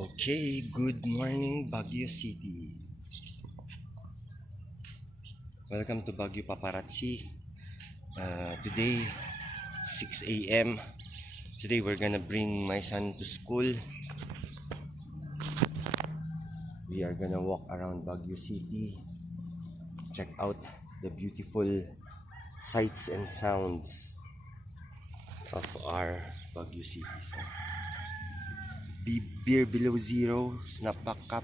Okay, good morning Baguio City. Welcome to Baguio Paparazzi. Today 6 a.m. Today we're gonna bring my son to school. We are gonna walk around Baguio City, check out the beautiful sights and sounds of our Baguio City. So, beer below zero, snapback cup,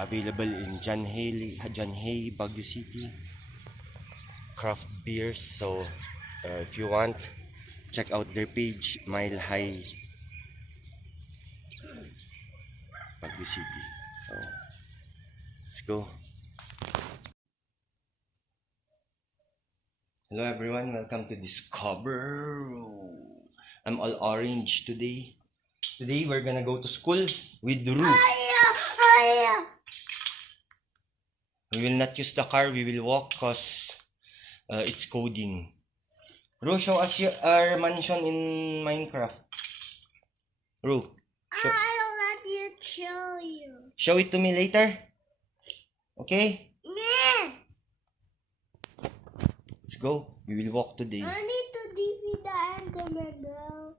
available in John Hay, Baguio City. Craft beers. So if you want, check out their page, Mile High Baguio City. So let's go. Hello everyone, welcome to Discover. I'm all orange today. Today we're gonna go to school with Ru. We will not use the car, we will walk because it's coding. Ru, show us our mansion in Minecraft. Ru, I will let you show you. show it to me later. Okay? Yeah. Let's go. We will walk today. I need to defeat the Enderman though.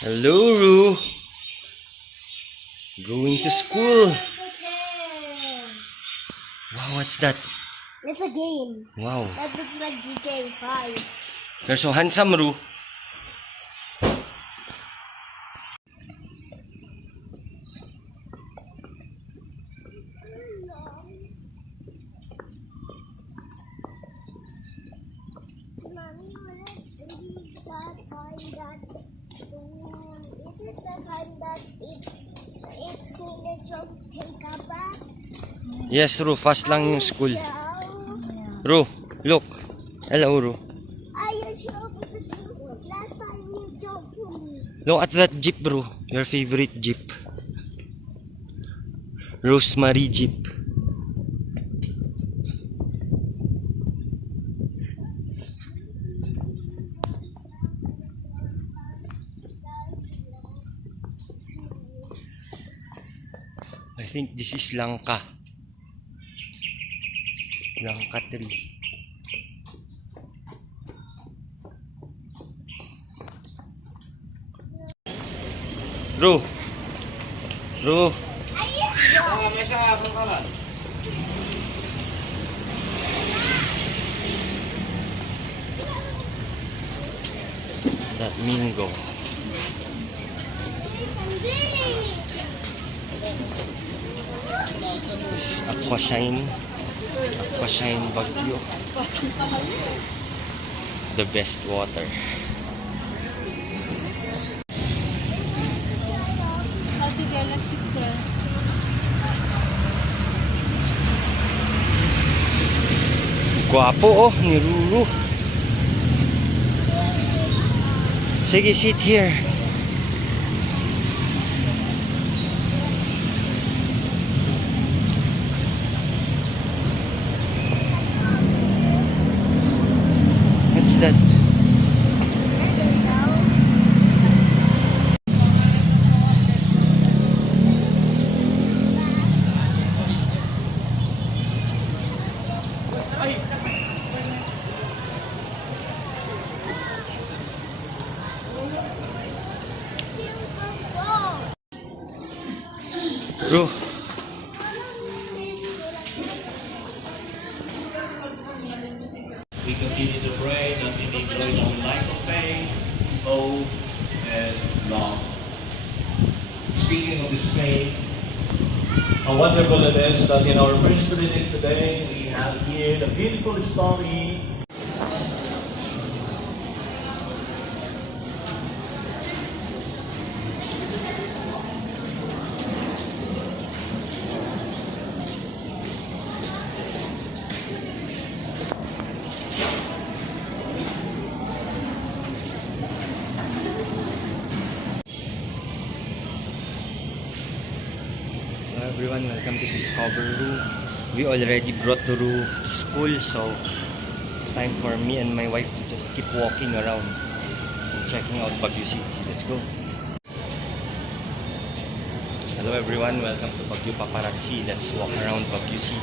Hello, Ru. Going to school. Wow, what's that? It's a game. Wow. That looks like GTA 5. You're so handsome, Ru. Mommy, when it's that time that it is the time that it's finished from take a bath. Yes, Ru. Fast lang yung school. Ru, look. Hello, Ru. Are you sure? Because last time you joked to me. Look at that jeep, Ru. Your favorite jeep. Rosemary Jeep. I think this is Langka. Langka tree. Ru. That Mingo. This is Aquashine Baguio. The best water. Guwapo oh, ni Ruru. Sige, sit here. What's that? Bro. We continue to pray that we may enjoy long life of faith, hope, and love. Speaking of this faith, how wonderful it is that in our first reading today, we have here the beautiful story. Hello everyone, welcome to Discover Ru. We already brought Ru to school, so it's time for me and my wife to just keep walking around and checking out Baguio City. Let's go. Hello everyone, welcome to Baguio Paparazzi. Let's walk around Baguio City.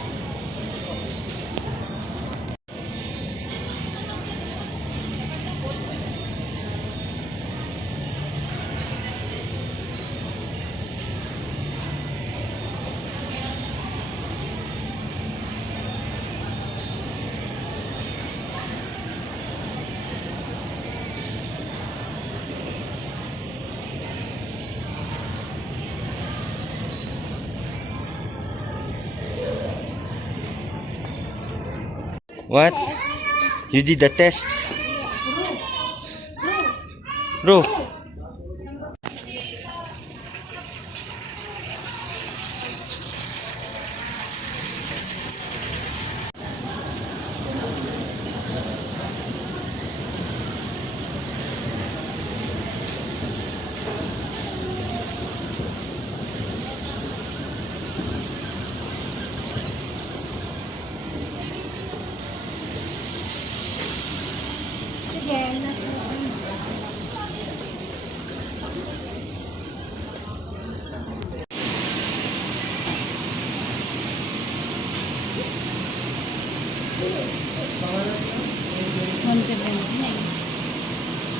What? You did the test? Bro.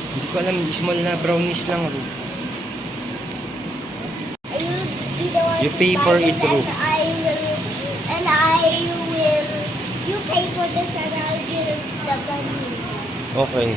Hindi ko alam, small na brownies lang, bro. I will be the one You to pay buy for this it, bro. and I will, you pay for this and I'll give the money. Okay.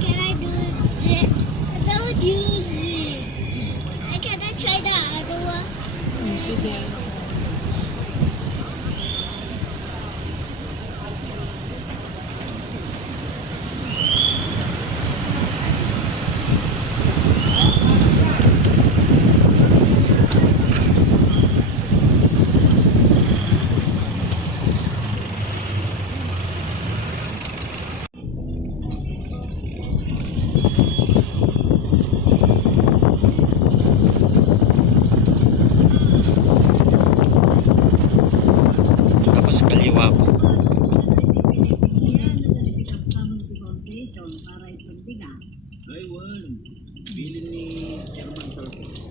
Can I do this? Don't use it. I cannot try the other one. Tapos kaliwa po. Ay, well, bilin ni Chairman Salvo.